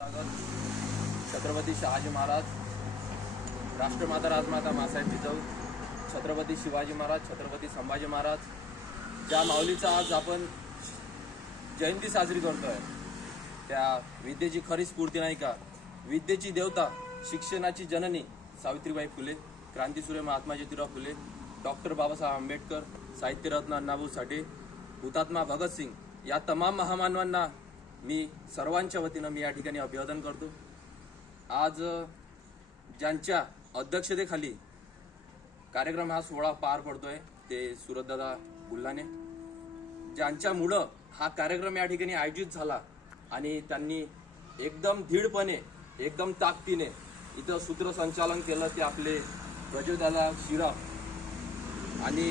स्वागत. छत्रपती शहाजी महाराज राष्ट्रमाता राजमाता मासाहेब जिजाऊ छत्रपती शिवाजी महाराज छत्रपती संभाजी महाराज. ज्या माऊलीचा आज आपण जयंती साजरी करतोय त्या विद्येची खरी स्फूर्ती नाही का? विद्येची देवता शिक्षणाची जननी सावित्रीबाई फुले क्रांतीसूर्य महात्मा ज्योतिराव फुले डॉक्टर बाबासाहेब आंबेडकर साहित्यरत्न अण्णाभाऊ साठे हुतात्मा भगतसिंग या तमाम महामानवांना मी सर्वांच्या वतीनं मी या ठिकाणी अभिवादन करतो. आज ज्यांच्या अध्यक्षतेखाली कार्यक्रम हा सोहळा पार पडतोय ते सुरतदादा गुल्हाने ज्यांच्यामुळं हा कार्यक्रम या ठिकाणी आयोजित झाला आणि त्यांनी एकदम धीडपणे एकदम ताकदीने इथं सूत्रसंचालन केलं ते आपले प्रज्वलदादा शिराव आणि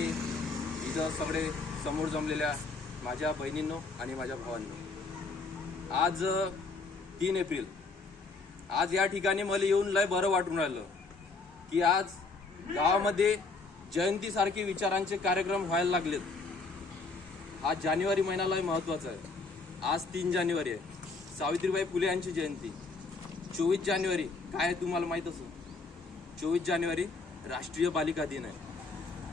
इथं सगळे समोर जमलेल्या माझ्या बहिणींनो आणि माझ्या भावांनो. आज तीन एप्रिल. आज या ठिकाणी मला येऊन लय बरं वाटून राहिलं की आज गावामध्ये जयंतीसारखे विचारांचे कार्यक्रम व्हायला लागलेत. हा जानेवारी महिना लय महत्त्वाचा आहे. आज तीन जानेवारी आहे. सावित्रीबाई फुले यांची जयंती. चोवीस जानेवारी काय आहे तुम्हाला माहीत असं चोवीस जानेवारी राष्ट्रीय बालिका दिन आहे.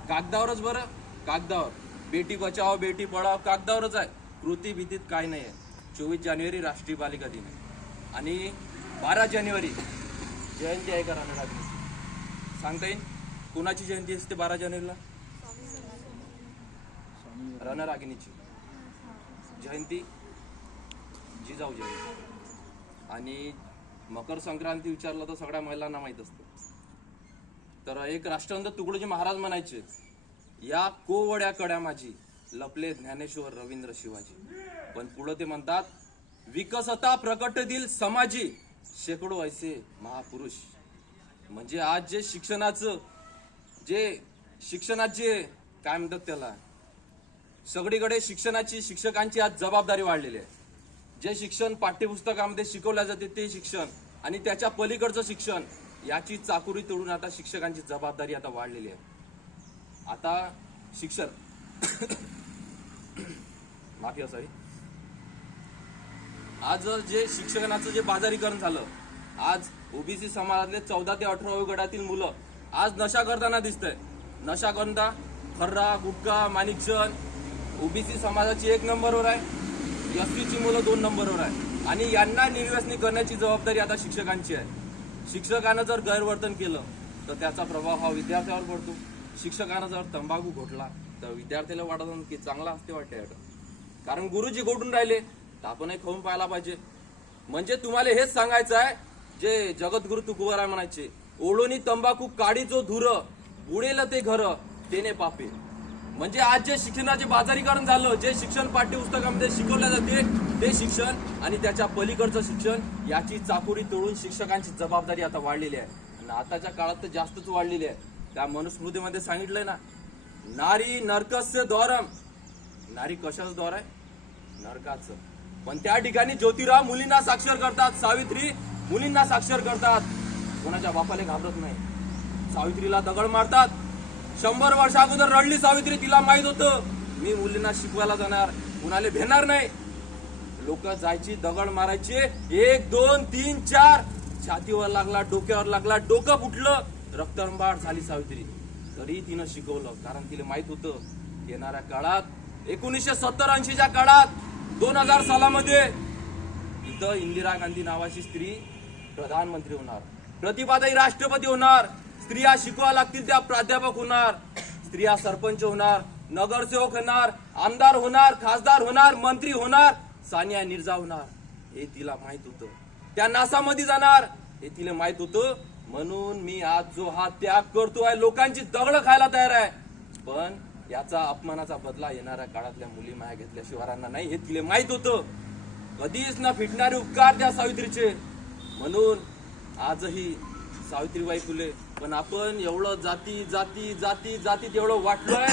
कागदावरच बरं कागदावर. बेटी बचाव बेटी पढाव कागदावरच आहे. कृती भीतीत काय नाही आहे चोवीस जानेवारी राष्ट्रीय बालिका दिन आहे. आणि बारा जानेवारी जयंती आहे का रानरागिनीची सांगता येईल? कोणाची जयंती असते बारा जानेवारीला? रणरागिनीची जयंती जिजाऊ जयंती. आणि मकर संक्रांती विचारलं तर सगळ्या महिलांना माहीत असतं. तर एक राष्ट्रवंत तुकडोजी महाराज म्हणायचे या कोवड्या कड्या माझी लपले ज्ञानेश्वर रवींद्र शिवाजी. पण पुढं ते म्हणतात विकसता प्रकटतील समाजी. शेकडो ऐसे महापुरुष. म्हणजे आज जे शिक्षणाचं जे शिक्षणाचे काय म्हणतात त्याला सगळीकडे शिक्षणाची शिक्षकांची आज जबाबदारी वाढलेली आहे. जे शिक्षण पाठ्यपुस्तकामध्ये शिकवल्या जाते ते शिक्षण आणि त्याच्या पलीकडचं शिक्षण याची चाकुरी तोडून आता शिक्षकांची जबाबदारी आता वाढलेली आहे. आता शिक्षण. माफी हो, असावी आज जे शिक्षणाचं जे बाजारीकरण झालं आज ओबीसी समाजातले चौदा ते अठरा गटातील मुलं आज नशा करताना दिसतंय. नशा करता खर्रा गुटखा माणिकचंद ओबीसी समाजाची एक नंबरवर आहे एसटीची मुलं दोन नंबरवर आहे. आणि यांना निर्व्यसनी करण्याची जबाबदारी आता शिक्षकांची आहे. शिक्षकानं जर गैरवर्तन केलं तर त्याचा प्रभाव हा विद्यार्थ्यावर पडतो. शिक्षकानं जर तंबाखू घोटला तर विद्यार्थ्याला वाटत की चांगला असते वाटते कारण गुरुजी घोटून राहिले तर आपणही खाऊन पाहायला पाहिजे. म्हणजे तुम्हाला हेच सांगायचं आहे जे जगद्गुरु तुकोबाराय म्हणायचे ओढोनी तंबाखू काडी जो धुर बुडेल ते घर तेने पापे. म्हणजे आज जे शिक्षणाचे बाजारीकरण झालं जे शिक्षण पाठ्यपुस्तकामध्ये शिकवलं जाते ते शिक्षण आणि त्याच्या पलीकडचं शिक्षण याची चाकोरी तोडून शिक्षकांची जबाबदारी आता वाढलेली आहे. आणि आताच्या काळात तर जास्तच वाढलेली आहे. त्या मनुस्मृतीमध्ये सांगितलंय ना नारी नरकस्य द्वारम. नारी कशाचं द्वार आहे? नरकाचं. पण त्या ठिकाणी ज्योतिराव मुलींना साक्षर करतात. सावित्री मुलींना साक्षर करतात. कोणाच्या बापाला घाबरत नाही. सावित्रीला दगड मारतात. शंभर वर्ष अगोदर रडली सावित्री तिला माहीत होतं मी मुलींना शिकवायला जाणार कुणाला भेणार नाही. लोक जायची दगड मारायचे. एक दोन तीन चार. छातीवर लागला डोक्यावर लागला डोकं फुटलं. रक्तंबाळ झाली सावित्री. तरी तिनं शिकवलं कारण तिला माहीत होतं येणाऱ्या काळात एकोणीसशे सत्तर ऐंशीच्या काळात दोन हजार सालामध्ये इथं इंदिरा गांधी नावाची स्त्री प्रधानमंत्री होणार. प्रतिभाताई राष्ट्रपती होणार. स्त्रिया शिकवा लागतील त्या प्राध्यापक होणार. स्त्रिया सरपंच होणार नगरसेवक होणार आमदार होणार खासदार होणार मंत्री होणार सानिया मिर्झा होणार. हे तिला माहीत होतं. त्या नासामध्ये जाणार. हे तिला माहीत होतं. म्हणून मी आज जो हा त्याग करतो आहे लोकांची दगड खायला तयार आहे. पण याचा अपमानाचा बदला येणाऱ्या काळातल्या मुली माया घेतल्या शिवारांना नाही हे तिले माहीत होतं. कधीच ना फिटणारे उपकार त्या सावित्रीचे. म्हणून आजही सावित्रीबाई फुले पण आपण एवढं जाती जाती जाती जाती एवढं वाटलोय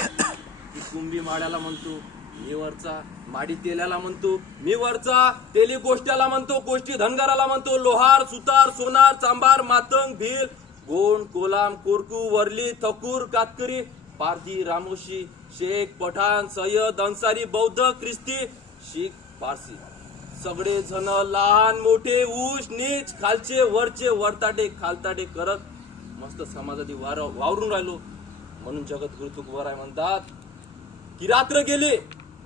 की कुंभी माड्याला म्हणतो मी वरचा माडी तेल्याला म्हणतो मी वरचा तेली गोष्ट्याला म्हणतो गोष्टी धनगराला म्हणतो लोहार सुतार सोनार चांबार मातंग भील गोंड कोलाम कोरकू वरली थकूर कातकरी पारधी रामोशी शेख पठाण सय्यद अन्सारी बौद्ध ख्रिस्ती शीख पारसी. सगळे जण लहान मोठे ऊस नीच खालचे वरचे वरताटे खालताटे करत मस्त समाजाची वार वावरून राहिलो. म्हणून जगद्गुरु तुकोबाराय म्हणतात की रात्र गेले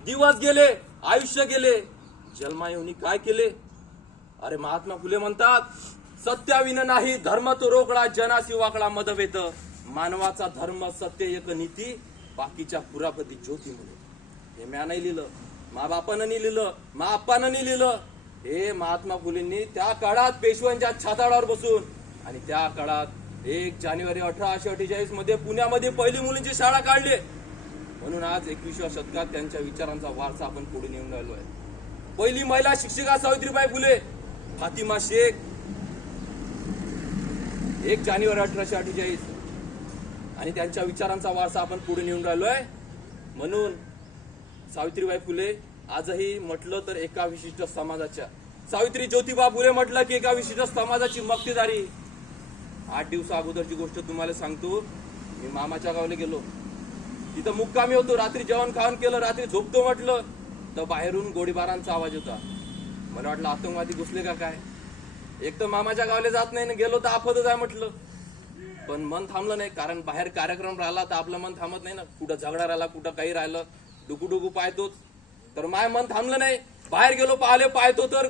दिवस गेले आयुष्य गेले जन्मायोनी काय केले? अरे महात्मा फुले म्हणतात सत्याविन नाही धर्म तो रोकडा जनासी वाकडा मदवेत. मानवाचा धर्म सत्य एक नीती बाकीच्या पुरापती ज्योती म्हणून. हे म्या नाही लिहिलं मा बापानं नाही लिहिलं मा आप्पानं नाही लिहिलं. हे महात्मा फुलेंनी त्या काळात पेशव्यांच्या छाताडावर बसून आणि त्या काळात एक जानेवारी अठराशे अठ्ठेचाळीसमध्ये पुण्यामध्ये पहिली मुलींची शाळा काढली. म्हणून आज एकविसव्या शतकात त्यांच्या विचारांचा वारसा आपण पुढे नेऊन राहिलो आहे. पहिली महिला शिक्षिका सावित्रीबाई फुले फातिमा शेख. एक जानेवारी अठराशे अठ्ठेचाळीस. आणि त्यांच्या विचारांचा वारसा आपण पुढे नेऊन राहिलोय. म्हणून सावित्रीबाई फुले आजही म्हटलं तर एका विशिष्ट समाजाच्या. सावित्री ज्योतिबा फुले म्हटलं की एका विशिष्ट समाजाची मक्तेदारी. आठ दिवसा अगोदरची गोष्ट तुम्हाला सांगतो. मी मामाच्या गावाला गेलो. तिथं मुक्कामी होतो. रात्री जेवण खावण केलं रात्री झोपतो म्हटलं. तर बाहेरून गोळीबारांचा आवाज होता मला वाटलं आतंकवादी घुसले का काय? एक तर मामाच्या गावाला जात नाही ना गेलो तर आफतच आहे म्हटलं. पण मन थांबलं नाही कारण बाहेर कार्यक्रम राहिला तर आपलं मन थांबत नाही ना. कुठं झगडा राहिला कुठं काही राहिलं डुकू डुकू पाहतोच. तर माय मन थांबलं नाही. बाहेर गेलो पाहिले पाहतो तर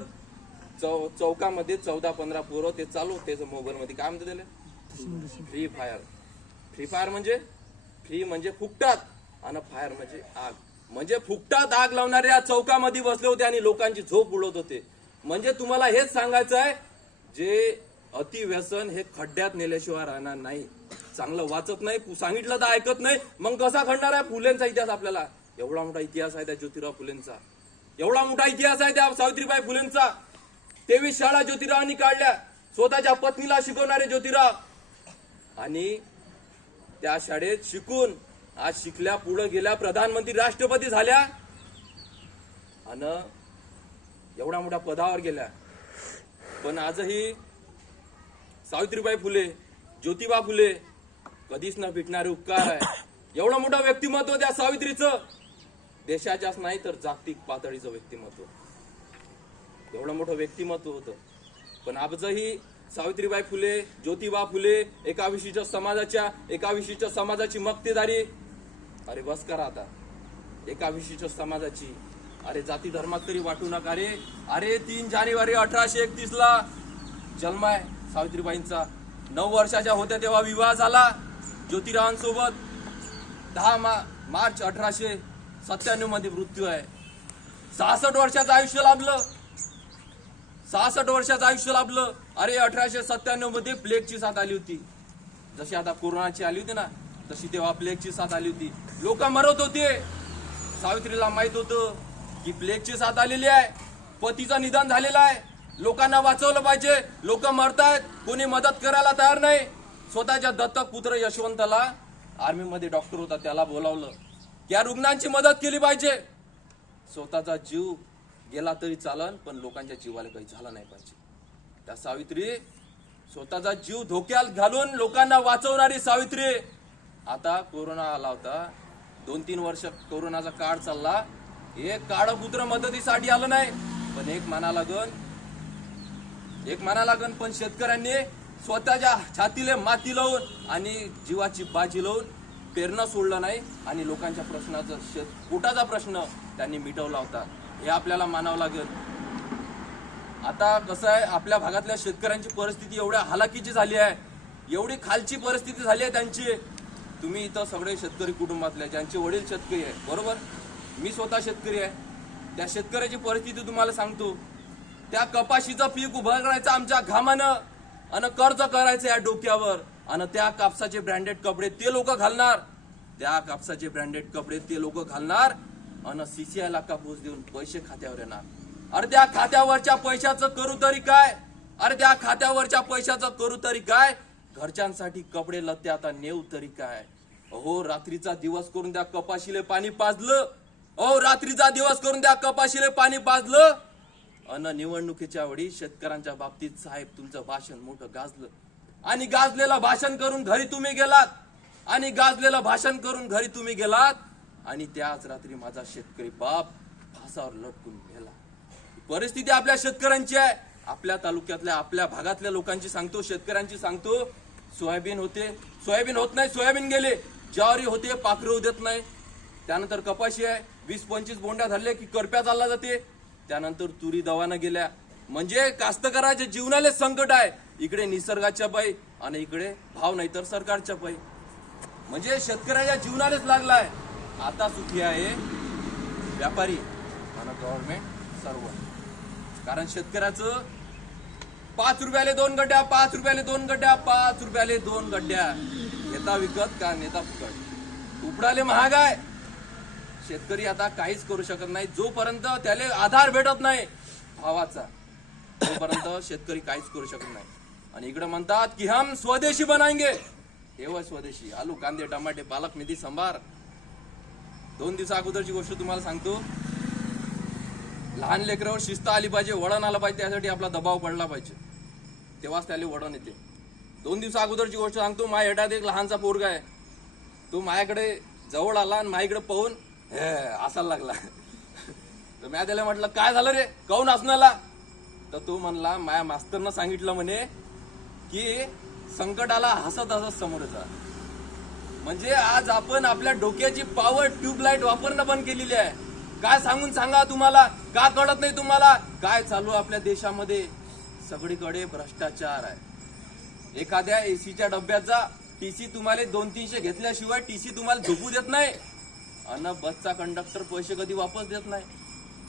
चौ चौकामध्ये चौदा पंधरा पोरं ते चालू त्याचं मोबाईल मध्ये काय म्हणते त्याला? फ्री फायर फ्री फायर म्हणजे? फ्री म्हणजे फुकटात आणि फायर म्हणजे आग. म्हणजे फुकटात आग लावणारे या चौकामध्ये बसले होते आणि लोकांची झोप उडवत होते. म्हणजे तुम्हाला हेच सांगायचं आहे जे अति व्यसन हे खड्ड्यात नेल्याशिवाय राहणार नाही. चांगलं वाचत नाही सांगितलं तर ऐकत नाही. मग कसा खडणार आहे? फुलेंचा इतिहास आपल्याला. एवढा मोठा इतिहास आहे त्या ज्योतिराव फुलेंचा. एवढा मोठा इतिहास आहे त्या सावित्रीबाई फुलेंचा. तेवीस शाळा ज्योतिरावांनी काढल्या. स्वतःच्या पत्नीला शिकवणारे ज्योतिराव. आणि त्या शाळेत शिकून आज शिकल्या पुढे गेल्या प्रधानमंत्री राष्ट्रपती झाल्या. आणि एवढ्या मोठ्या पदावर गेल्या. पण आजही सावित्रीबाई फुले ज्योतिबा फुले कधीच न भेटणारे उपकार आहे. एवढं मोठं व्यक्तिमत्व त्या सावित्रीचं. देशाच्याच नाही तर जागतिक पातळीचं व्यक्तिमत्व. एवढं मोठं व्यक्तिमत्व होतं. पण आजही सावित्रीबाई फुले ज्योतिबा फुले एका विशिष्ट समाजाच्या एका विशिष्ट समाजाची मक्तेदारी. अरे बस करा आता. एका विशिष्ट समाजाची. अरे जाती धर्मात तरी वाटू नका रे. अरे तीन जानेवारी अठराशे एकतीस ला जन्म आहे. सावित्रीबाईंचा नऊ वर्षाच्या होत्या तेव्हा विवाह झाला. ज्योतिरावांसोबत दहा मा मार्च अठराशे सत्त्याण्णवमध्ये मृत्यू आहे. सहासष्ट वर्षाचं आयुष्य लाभलं. सहासष्ट वर्षाचं आयुष्य लाभलं. अरे अठराशे सत्त्याण्णवमध्ये प्लेगची साथ आली होती. जशी आता कोरोनाची आली होती ना तशी तेव्हा प्लेगची साथ आली होती. लोक मरत होते. सावित्रीला माहीत होतं की प्लेगची साथ आलेली आहे. पतीचं निधन झालेलं आहे. लोकांना वाचवलं पाहिजे. लोक मरतायत. कोणी मदत करायला तयार नाही. स्वतःच्या दत्तक पुत्र यशवंतला आर्मीमध्ये डॉक्टर होता त्याला बोलावलं. या रुग्णांची मदत केली पाहिजे. स्वतःचा जीव गेला तरी चालन पण लोकांच्या जीवाला काही झालं नाही पाहिजे. त्या सावित्री स्वतःचा जीव धोक्यात घालून लोकांना वाचवणारी सावित्री. आता कोरोना आला होता. दोन तीन वर्ष कोरोनाचा काळ चालला. एक काळपुत्र मदतीसाठी आलं नाही पण एक म्हणा दोन एक म्हणा लागन पण शेतकऱ्यांनी स्वतःच्या छातीले माती लावून आणि जीवाची बाजी लावून पेरणं सोडलं नाही आणि लोकांच्या प्रश्नाचा शेत पोटाचा प्रश्न त्यांनी मिटवला होता. हे आपल्याला मानावं लागेल. आता कसं आहे आपल्या भागातल्या शेतकऱ्यांची परिस्थिती एवढ्या हालाकीची झाली आहे. एवढी खालची परिस्थिती झाली आहे त्यांची. तुम्ही इथं सगळे शेतकरी कुटुंबातले ज्यांचे वडील शेतकरी आहे बरोबर? मी स्वतः शेतकरी आहे. त्या शेतकऱ्याची परिस्थिती तुम्हाला सांगतो. त्या कपाशीचं पीक उभं करायचं आमच्या घामानं. आणि कर्ज करायचं या डोक्यावर. आणि त्या कापसाचे ब्रँडेड कपडे ते लोक घालणार. त्या कापसाचे ब्रँडेड कपडे ते लोक घालणार. आणि सीसीआय ला कापूस देऊन पैसे खात्यावर येणार. अरे त्या खात्यावरच्या पैशाचं करू तरी काय? अरे त्या खात्यावरच्या पैशाचं करू तरी काय? घरच्यांसाठी कपडे लत्ते आता नेऊ तरी काय? अहो रात्रीचा दिवस करून त्या कपाशीले पाणी पाजलं. अहो रात्रीचा दिवस करून त्या कपाशीले पाणी पाजलं. अन निवडणुकीच्या वेळी शेतकऱ्यांच्या बाबतीत साहेब तुमचं भाषण मोठं गाजलं. आणि गाजलेलं भाषण करून घरी तुम्ही गेलात. आणि गाजलेलं भाषण करून घरी तुम्ही गेलात. आणि त्याच रात्री माझा शेतकरी बाप फासावर लटकून गेला. परिस्थिती आपल्या शेतकऱ्यांची आहे. आपल्या तालुक्यातल्या आपल्या भागातल्या लोकांची सांगतो शेतकऱ्यांची सांगतो. सोयाबीन होते. सोयाबीन होत नाही सोयाबीन गेले. ज्वारी होते पाखरू देत नाही. त्यानंतर कपाशी आहे. वीस पंचवीस बोंड्या धरले की करप्या चालला जाते. त्यानंतर तुरी दवानं गेल्या. म्हणजे कास्तकाराच्या जीवनाले संकट आहे. इकडे निसर्गाच्या पायी आणि इकडे भाव नाही तर सरकारच्या पायी. म्हणजे शेतकऱ्याच्या जीवनालाच लागलाय. आता सुखी आहे व्यापारी आणि गव्हर्नमेंट सर्व. कारण शेतकऱ्याचं पाच रुपयाले दोन गड्ड्या पाच रुपयाले दोन गड्ड्या पाच रुपयाले दोन गड्ड्या. नेता विकत का नेता फुकट? उपडाले महाग आहे. शेतकरी आता काहीच करू शकत नाही. जोपर्यंत त्याला आधार भेटत नाही भावाचा तोपर्यंत शेतकरी काहीच करू शकत नाही. आणि इकडे म्हणतात की हम स्वदेशी बनाएंगे. हे स्वदेशी. आलू कांदे टमाटे पालक मेथी सांबार. दोन दिवसा अगोदरची गोष्ट तुम्हाला सांगतो. लहान लेकरावर शिस्त आली पाहिजे वळण आलं पाहिजे त्यासाठी आपला दबाव पडला पाहिजे. तेव्हाच त्याला वळण येते. दोन दिवसा अगोदरची गोष्ट सांगतो माझ्या हेटात एक लहानचा पोरगा आहे. तो माझ्याकडे जवळ आला आणि माझ्याकडे पाहून हे असायला लागला. तर मॅ त्याला म्हटलं काय झालं रे? काऊन हसण्याला? तर तो म्हणला माया मास्तरनं सांगितलं म्हणे की संकटाला हसत हसत समोर जा. म्हणजे आज आपण आपल्या डोक्याची पॉवर ट्यूबलाईट वापरणं बंद केलेली आहे. काय सांगून सांगा तुम्हाला? का कळत नाही तुम्हाला? काय चालू आहे आपल्या देशामध्ये? सगळीकडे भ्रष्टाचार आहे. एखाद्या एसीच्या डब्याचा टीसी तुम्हाला दोन तीनशे घेतल्याशिवाय टीसी तुम्हाला झोपू देत नाही. अन बसचा कंडक्टर पैसे कधी वापस देत नाही.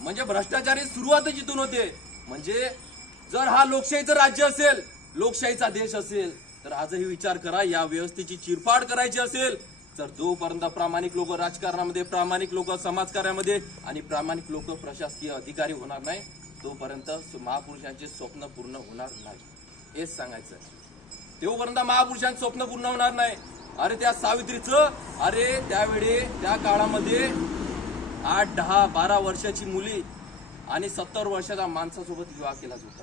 म्हणजे भ्रष्टाचारी सुरुवात जिथून होते. म्हणजे जर हा लोकशाहीचं राज्य असेल लोकशाहीचा देश असेल तर आजही विचार करा या व्यवस्थेची चिरफाड करायची असेल तर जोपर्यंत प्रामाणिक लोक राजकारणामध्ये प्रामाणिक लोक समाजकार्यामध्ये आणि प्रामाणिक लोक प्रशासकीय अधिकारी होणार नाही तोपर्यंत महापुरुषांचे स्वप्न पूर्ण होणार नाही. हेच सांगायचं आहे महापुरुषांचे स्वप्न पूर्ण होणार नाही. अरे त्या सावित्रीचं अरे त्यावेळी त्या काळामध्ये आठ दहा बारा वर्षाची मुली आणि सत्तर वर्षाच्या माणसासोबत विवाह केला होता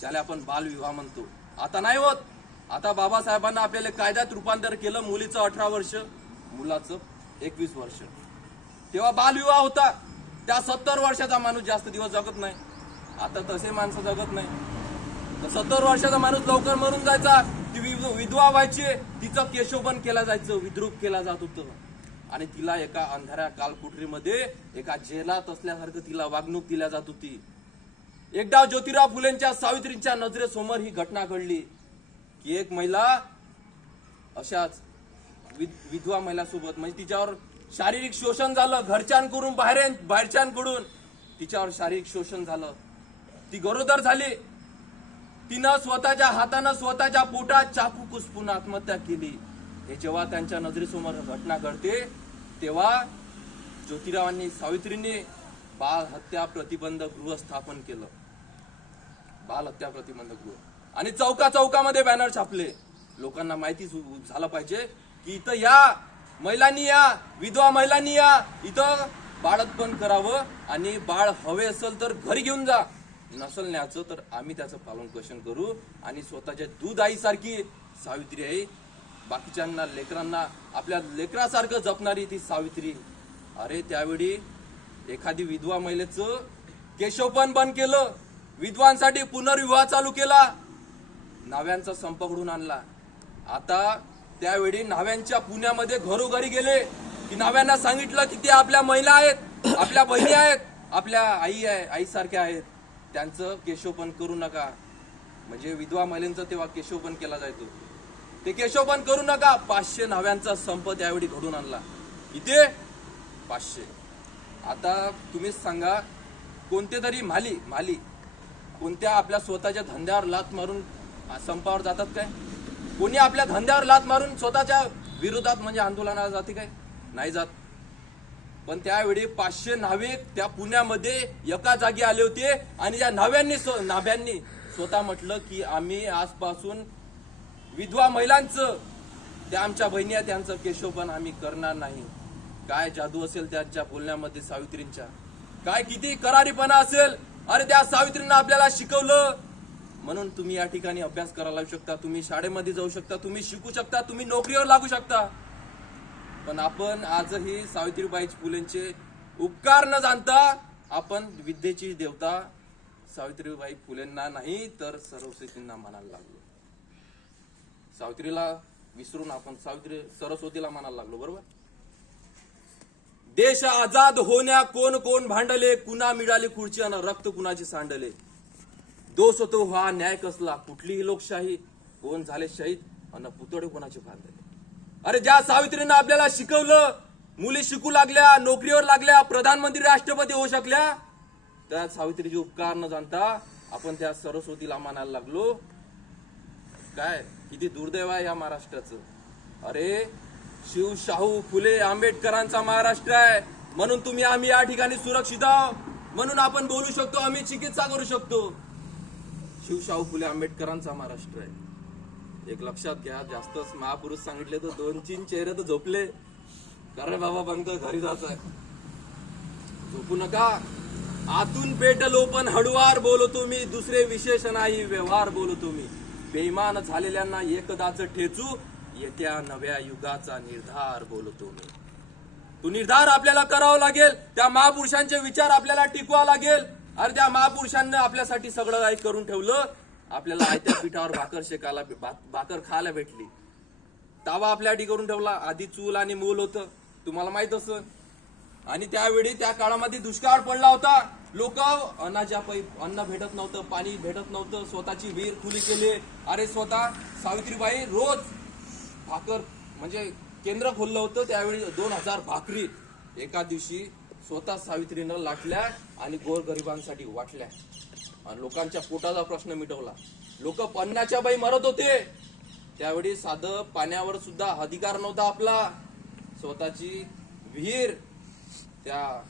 ज्याला आपण बालविवाह म्हणतो. आता नाही होत. आता बाबासाहेबांना आपल्याला कायद्यात रूपांतर केलं मुलीचं अठरा वर्ष मुलाचं एकवीस वर्ष. तेव्हा बालविवाह होता. त्या सत्तर वर्षाचा माणूस जास्त दिवस जगत नाही. आता तसे माणसं जगत नाही. तर सत्तर वर्षाचा माणूस लवकर मरून जायचा. ती विधवा व्हायची तिचं केशोबन केला जायचं विद्रूप केला जात होतं. आणि तिला एका अंधाऱ्या कालकुटरीमध्ये एका जेलात असल्यासारखं तिला वागणूक दिल्या जात होती. एकदा ज्योतिराव फुलेंच्या सावित्रींच्या नजरेसमोर ही घटना घडली. की एक महिला अशाच विधवा महिलासोबत म्हणजे तिच्यावर शारीरिक शोषण झालं घरच्यांकडून बाहेर बाहेरच्यांकडून तिच्यावर शारीरिक शोषण झालं. ती गरोदर झाली. तिनं स्वतःच्या हातानं स्वतःच्या पोटात चाकू कुसपून आत्महत्या केली. हे जेव्हा त्यांच्या नजरेसमोर घटना घडते तेव्हा ज्योतिरावांनी सावित्रींनी बाल हत्या प्रतिबंध गृह स्थापन केलं. बाल हत्या प्रतिबंध गृह. आणि चौका चौकामध्ये बॅनर छापले. लोकांना माहिती सु- झालं पाहिजे की इथं या महिलांनी या विधवा महिलांनी या इथं बाळतपण करावं आणि बाळ हवे असेल तर घरी घेऊन जा. नसल न्यायचं तर आम्ही त्याचं पालन पोषण करू आणि स्वतःच्या दूध आईसारखी सावित्री आई बाकीच्यांना लेकरांना आपल्या लेकरासारखं जपणारी ती सावित्री. अरे त्यावेळी एखादी विधवा महिलेचं केशवपण बंद केलं. विधवांसाठी पुनर्विवाह चालू केला. नाव्यांचा संप घडून आणला. आता त्यावेळी नाव्यांच्या पुण्यामध्ये घरोघरी गेले की नाव्यांना सांगितलं की ते आपल्या महिला आहेत आपल्या बहिणी आहेत आपल्या आई आहे आईसारख्या आहेत. त्यांचं केशवपण करू नका. म्हणजे विधवा महिलेंचं तेव्हा केशवपण केला जायचो. ते केशवपण करू नका. पाचशे नव्यांचा संप त्यावेळी घडून आणला. इथे पाचशे. आता तुम्हीच सांगा कोणते तरी माली माली कोणत्या आपल्या स्वतःच्या धंद्यावर लात मारून संपावर जातात काय? कोणी आपल्या धंद्यावर लात मारून स्वतःच्या विरोधात म्हणजे आंदोलनाला जाते काय? नाही जात. पण त्यावेळी पाचशे नाविक त्या पुण्यामध्ये एका जागी आले होते आणि त्या नाव्यांनी नाभ्यांनी स्वतः म्हटलं की आम्ही आजपासून विधवा महिलांचं त्या आमच्या बहिणी आहे त्यांचं केशोपण आम्ही करणार नाही. काय जादू असेल त्यांच्या बोलण्यामध्ये सावित्रींच्या? काय किती करारीपणा असेल? अरे त्या सावित्रींना आपल्याला शिकवलं. म्हणून तुम्ही या ठिकाणी अभ्यास करायला लागू शकता तुम्ही शाळेमध्ये जाऊ शकता तुम्ही शिकू शकता तुम्ही नोकरीवर लागू शकता. पण आपण आजही सावित्रीबाई फुलेंचे उपकार न जाणता आपण विद्येची देवता सावित्रीबाई फुलेंना नाही तर सरस्वतींना म्हणायला लागलो. सावित्रीला विसरून आपण सावित्री सरस्वतीला म्हणायला लागलो बरोबर? देश आजाद होण्या कोण कोण भांडले कुणा मिळाले खुर्ची आणि रक्त कुणाचे सांडले? दोष तो हा न्याय कसला? कुठलीही लोकशाही कोण झाले शहीद आणि पुतळे कोणाचे बांधले अरे ज्या सावित्रीनं आपल्याला शिकवलं मुली शिकू लागल्या नोकरीवर लागल्या प्रधानमंत्री राष्ट्रपती होऊ शकल्या त्या सावित्रीचे उपकार न जाणता आपण त्या सरस्वतीला मानायला लागलो. काय? किती दुर्दैव आहे या महाराष्ट्राचं. अरे शिव शाहू फुले आंबेडकरांचा महाराष्ट्र आहे. म्हणून तुम्ही आम्ही या ठिकाणी सुरक्षित आहोत. म्हणून आपण बोलू शकतो आम्ही चिकित्सा करू शकतो. शिवशाहू फुले आंबेडकरांचा महाराष्ट्र आहे. एक लक्षात घ्या जास्तच महापुरुष सांगितले तर दोन तीन चेहरे तर झोपले. अरे बाबा बंद घरी जात आहे झोपू नका. आतून पेटलो पण हळुवार बोलतो मी दुसरे विशेष नाही व्यवहार बोलतो मी बेमान झालेल्यांना एकदाच ठेचू. येत्या नव्या युगाचा निर्धार बोलतो मी तो निर्धार आपल्याला करावा लागेल. त्या महापुरुषांचे विचार आपल्याला टिकवा लागेल. अरे त्या महापुरुषांनी आपल्यासाठी सगळं काही करून ठेवलं. आपल्याला आयत्या पिठावर भाकर शेकायला भाकर खायला भेटली. तावा आपल्यासाठी करून ठेवला. आधी चूल आणि मूल होतं. तुम्हाला माहीत असं आणि त्यावेळी त्या काळामध्ये दुष्काळ पडला होता. लोक अन्नाच्या पै अन्न भेटत नव्हतं पाणी भेटत नव्हतं. स्वतःची विहीर खुली केली. अरे स्वतः सावित्रीबाई रोज भाकर म्हणजे केंद्र खोललं होतं. त्यावेळी दोन हजार भाकरी एका दिवशी स्वतः सावित्रीनं लाटल्या आणि गोरगरिबांसाठी वाटल्या. लोकांच्या पोटाचा प्रश्न मिटवला. लोक पन्नाच्या बाई मरत होते. त्यावेळी साधं पाण्यावर सुद्धा अधिकार नव्हता आपला. स्वतःची विहीर त्या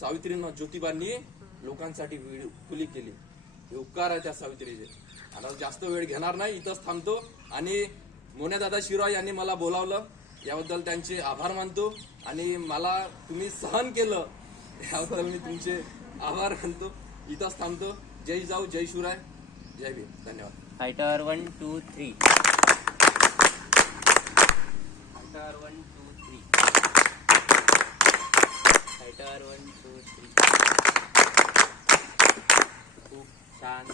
सावित्रीनं ज्योतिबांनी लोकांसाठी खुली केली. हे उपकार आहे त्या सावित्रीचे. आता जास्त वेळ घेणार नाही इथंच थांबतो. आणि मोन्यादादा शिराय यांनी मला बोलावलं. याबद्दल त्यांचे आभार मानतो. आणि मला तुम्ही सहन केलं. याबद्दल मी तुमचे आभार मानतो. इथंच थांबतो. जय जाऊ जय शिवराय. जय भीम. धन्यवाद. Fighter one two three fighter one two three fighter one two three खूप छान